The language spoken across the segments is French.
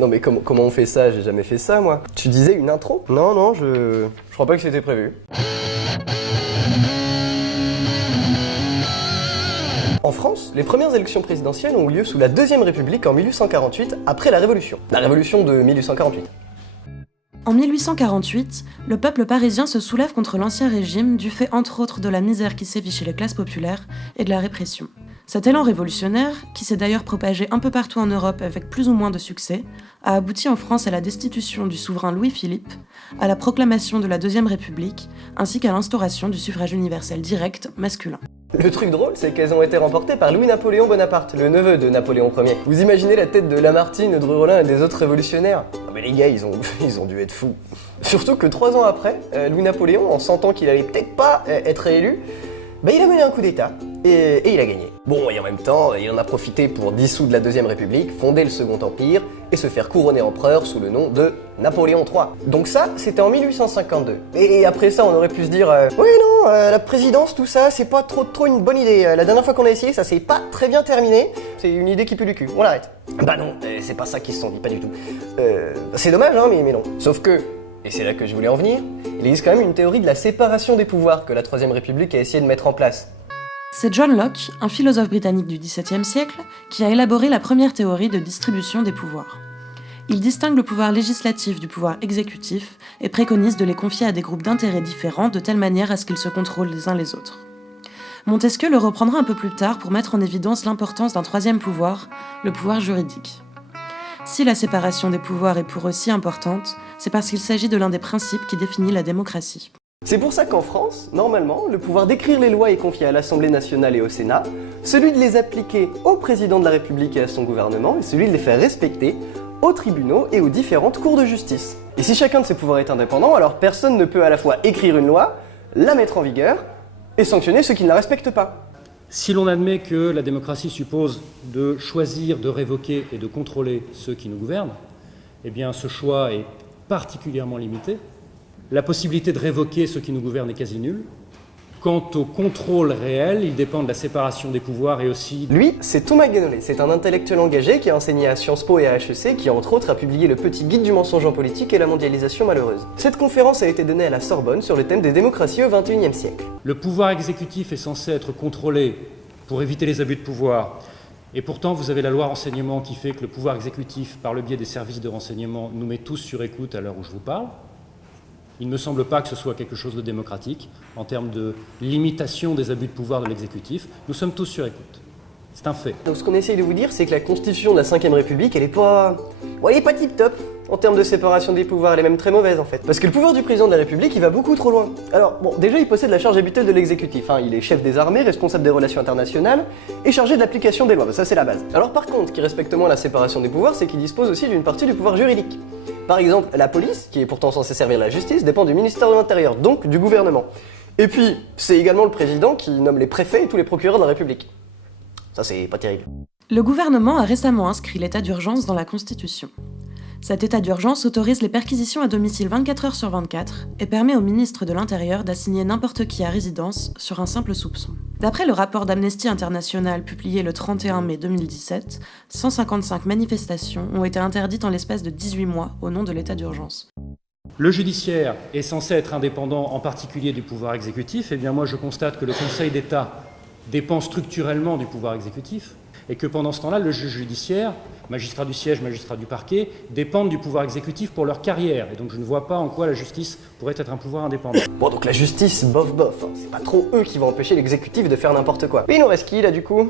Non mais comment on fait ça? J'ai jamais fait ça moi. Tu disais une intro? Non, je crois pas que c'était prévu. En France, les premières élections présidentielles ont eu lieu sous la Deuxième République en 1848, après la Révolution. La Révolution de 1848. En 1848, le peuple parisien se soulève contre l'ancien régime du fait entre autres de la misère qui sévit chez les classes populaires et de la répression. Cet élan révolutionnaire, qui s'est d'ailleurs propagé un peu partout en Europe avec plus ou moins de succès, a abouti en France à la destitution du souverain Louis-Philippe, à la proclamation de la Deuxième République, ainsi qu'à l'instauration du suffrage universel direct masculin. Le truc drôle, c'est qu'elles ont été remportées par Louis-Napoléon Bonaparte, le neveu de Napoléon Ier. Vous imaginez la tête de Lamartine, de Rollin et des autres révolutionnaires? Non mais les gars, ils ont dû être fous. Surtout que 3 ans après, Louis-Napoléon, en sentant qu'il allait peut-être pas être réélu, il a mené un coup d'état, et il a gagné. Bon, et en même temps, il en a profité pour dissoudre la Deuxième République, fonder le Second Empire, et se faire couronner empereur sous le nom de Napoléon III. Donc ça, c'était en 1852. Et après ça, on aurait pu se dire oui, non, la présidence, tout ça, c'est pas trop une bonne idée. La dernière fois qu'on a essayé, ça s'est pas très bien terminé. C'est une idée qui pue du cul, on l'arrête. Bah non, c'est pas ça qui se sont dit, pas du tout. C'est dommage, hein, mais non. Sauf que, et c'est là que je voulais en venir, il existe quand même une théorie de la séparation des pouvoirs que la Troisième République a essayé de mettre en place. C'est John Locke, un philosophe britannique du XVIIe siècle, qui a élaboré la première théorie de distribution des pouvoirs. Il distingue le pouvoir législatif du pouvoir exécutif et préconise de les confier à des groupes d'intérêts différents de telle manière à ce qu'ils se contrôlent les uns les autres. Montesquieu le reprendra un peu plus tard pour mettre en évidence l'importance d'un troisième pouvoir, le pouvoir juridique. Si la séparation des pouvoirs est pour eux si importante, c'est parce qu'il s'agit de l'un des principes qui définit la démocratie. C'est pour ça qu'en France, normalement, le pouvoir d'écrire les lois est confié à l'Assemblée nationale et au Sénat, celui de les appliquer au président de la République et à son gouvernement, et celui de les faire respecter aux tribunaux et aux différentes cours de justice. Et si chacun de ces pouvoirs est indépendant, alors personne ne peut à la fois écrire une loi, la mettre en vigueur, et sanctionner ceux qui ne la respectent pas. Si l'on admet que la démocratie suppose de choisir, de révoquer et de contrôler ceux qui nous gouvernent, eh bien ce choix est particulièrement limité. La possibilité de révoquer ceux qui nous gouvernent est quasi nulle. Quant au contrôle réel, il dépend de la séparation des pouvoirs et aussi... Lui, c'est Thomas Guénolé, c'est un intellectuel engagé qui a enseigné à Sciences Po et à HEC, qui entre autres a publié le petit guide du mensonge en politique et la mondialisation malheureuse. Cette conférence a été donnée à la Sorbonne sur le thème des démocraties au XXIe siècle. Le pouvoir exécutif est censé être contrôlé pour éviter les abus de pouvoir. Et pourtant, vous avez la loi renseignement qui fait que le pouvoir exécutif, par le biais des services de renseignement, nous met tous sur écoute à l'heure où je vous parle. Il ne me semble pas que ce soit quelque chose de démocratique en termes de limitation des abus de pouvoir de l'exécutif. Nous sommes tous sur écoute. C'est un fait. Donc ce qu'on essaye de vous dire, c'est que la constitution de la Ve République, elle est pas tip-top en termes de séparation des pouvoirs, elle est même très mauvaise en fait. Parce que le pouvoir du président de la République, il va beaucoup trop loin. Alors bon, déjà il possède la charge habituelle de l'exécutif, il est chef des armées, responsable des relations internationales, et chargé de l'application des lois, ça c'est la base. Alors par contre, ce qui respecte moins la séparation des pouvoirs, c'est qu'il dispose aussi d'une partie du pouvoir juridique. Par exemple, la police, qui est pourtant censée servir la justice, dépend du ministère de l'Intérieur, donc du gouvernement. Et puis, c'est également le président qui nomme les préfets et tous les procureurs de la République. Ça, c'est pas terrible. Le gouvernement a récemment inscrit l'état d'urgence dans la Constitution. Cet état d'urgence autorise les perquisitions à domicile 24 heures sur 24 et permet au ministre de l'Intérieur d'assigner n'importe qui à résidence sur un simple soupçon. D'après le rapport d'Amnesty International publié le 31 mai 2017, 155 manifestations ont été interdites en l'espace de 18 mois au nom de l'état d'urgence. Le judiciaire est censé être indépendant, en particulier du pouvoir exécutif. Eh bien moi je constate que le Conseil d'État dépend structurellement du pouvoir exécutif et que pendant ce temps-là, le juge judiciaire, magistrat du siège, magistrat du parquet, dépendent du pouvoir exécutif pour leur carrière. Et donc je ne vois pas en quoi la justice pourrait être un pouvoir indépendant. Bon, donc la justice, bof, c'est pas trop eux qui vont empêcher l'exécutif de faire n'importe quoi. Et il nous reste qui, là, du coup ?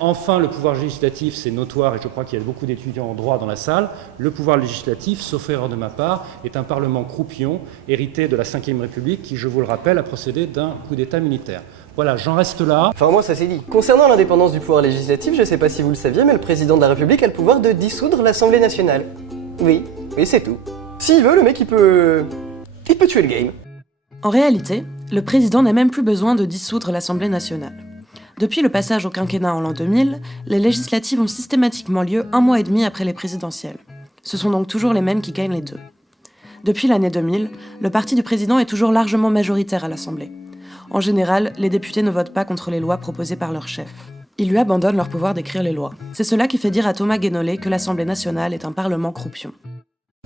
Enfin, le pouvoir législatif, c'est notoire, et je crois qu'il y a beaucoup d'étudiants en droit dans la salle. Le pouvoir législatif, sauf erreur de ma part, est un parlement croupion, hérité de la Ve République, qui, je vous le rappelle, a procédé d'un coup d'État militaire. Voilà, j'en reste là. Enfin, moi, ça c'est dit. Concernant l'indépendance du pouvoir législatif, je sais pas si vous le saviez, mais le président de la République a le pouvoir de dissoudre l'Assemblée nationale. Oui, c'est tout. S'il veut, le mec, il peut tuer le game. En réalité, le président n'a même plus besoin de dissoudre l'Assemblée nationale. Depuis le passage au quinquennat en l'an 2000, les législatives ont systématiquement lieu 1 mois et demi après les présidentielles. Ce sont donc toujours les mêmes qui gagnent les deux. Depuis l'année 2000, le parti du président est toujours largement majoritaire à l'Assemblée. En général, les députés ne votent pas contre les lois proposées par leur chef. Ils lui abandonnent leur pouvoir d'écrire les lois. C'est cela qui fait dire à Thomas Guénolé que l'Assemblée nationale est un parlement croupion.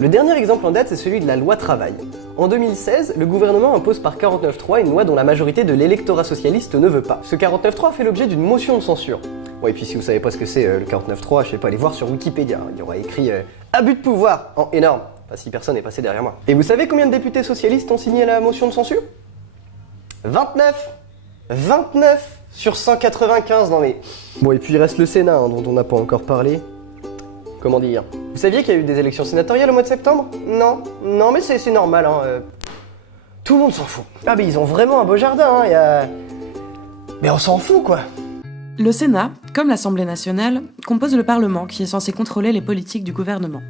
Le dernier exemple en date, c'est celui de la loi travail. En 2016, le gouvernement impose par 49.3 une loi dont la majorité de l'électorat socialiste ne veut pas. Ce 49.3 fait l'objet d'une motion de censure. Bon, et puis si vous savez pas ce que c'est le 49.3, je sais pas, allez voir sur Wikipédia. Il y aura écrit abus de pouvoir en énorme. Enfin, si personne n'est passé derrière moi. Et vous savez combien de députés socialistes ont signé la motion de censure ? 29 sur 195, non mais... Bon, et puis il reste le Sénat, dont on n'a pas encore parlé. Comment dire ? Vous saviez qu'il y a eu des élections sénatoriales au mois de septembre ? Non, mais c'est normal, Tout le monde s'en fout. Ah mais ils ont vraiment un beau jardin, Mais on s'en fout, quoi. Le Sénat, comme l'Assemblée nationale, compose le Parlement qui est censé contrôler les politiques du gouvernement.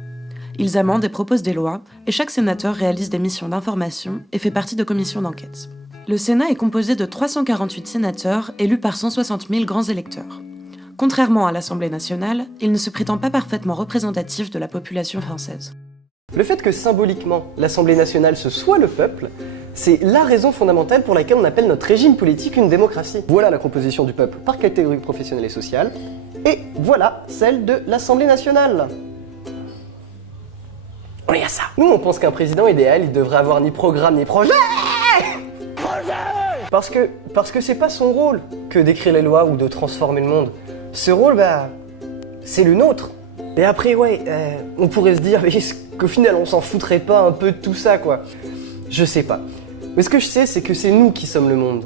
Ils amendent et proposent des lois, et chaque sénateur réalise des missions d'information et fait partie de commissions d'enquête. Le Sénat est composé de 348 sénateurs élus par 160 000 grands électeurs. Contrairement à l'Assemblée nationale, il ne se prétend pas parfaitement représentatif de la population française. Le fait que symboliquement, l'Assemblée nationale ce soit le peuple, c'est la raison fondamentale pour laquelle on appelle notre régime politique une démocratie. Voilà la composition du peuple par catégorie professionnelle et sociale, et voilà celle de l'Assemblée nationale. On est à ça. Nous, on pense qu'un président idéal, il devrait avoir ni programme ni projet. Parce que c'est pas son rôle que d'écrire les lois ou de transformer le monde. Ce rôle, c'est le nôtre. Et après, on pourrait se dire, mais est-ce qu'au final, on s'en foutrait pas un peu de tout ça, quoi ? Je sais pas. Mais ce que je sais, c'est que c'est nous qui sommes le monde.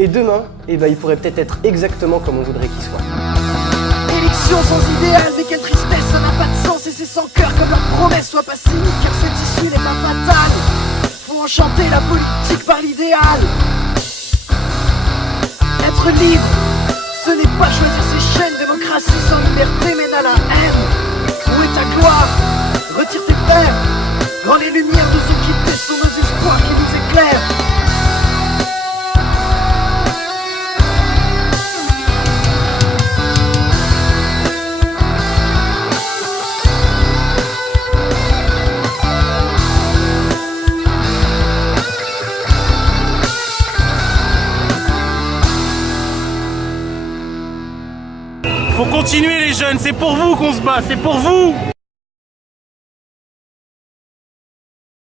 Et demain, il pourrait peut-être être exactement comme on voudrait qu'il soit. Élection sans idéal, mais quelle tristesse, ça n'a pas de sens et c'est sans cœur comme leur promesse soit pas cynique, car cette issue n'est pas fatale. Faut enchanter la politique par l'idéal. Être libre, ce n'est pas choisir ses chaînes. Démocratie sans liberté mène à la haine. Où est ta gloire? Retire tes fers. Quand les lumières nous ont quittés, sont nos espoirs qui nous éclairent. Faut continuer les jeunes, c'est pour vous qu'on se bat, c'est pour vous!